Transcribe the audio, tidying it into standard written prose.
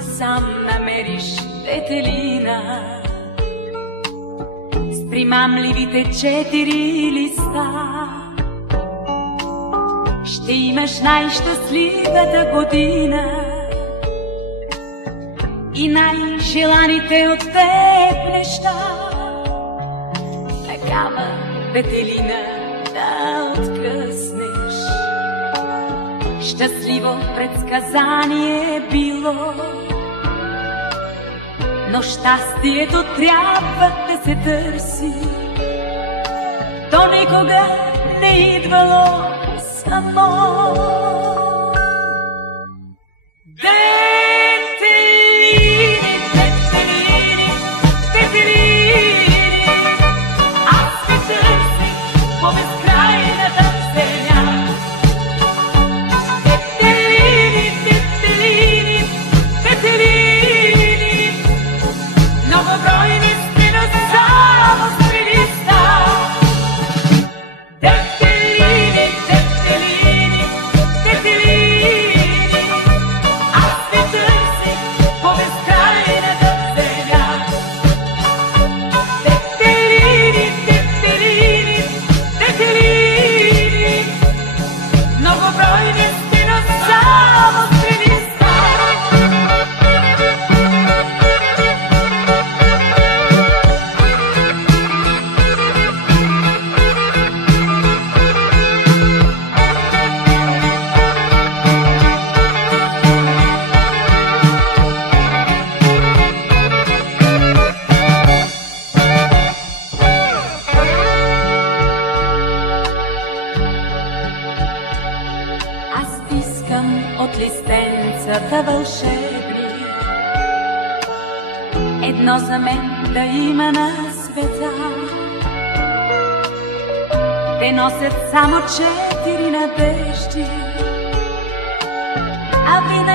сам намериш детелина с примамливите 4 листа. Ще имаш най-щастливата година и най-желаните от теб неща. Такава детелина да откъснеш, щастливо предсказание било, но щастието трябва да се търси. То никога не идвало само. От листенцата вълшебни едно за мен да има на света. Те носят само 4 надежди, а винаги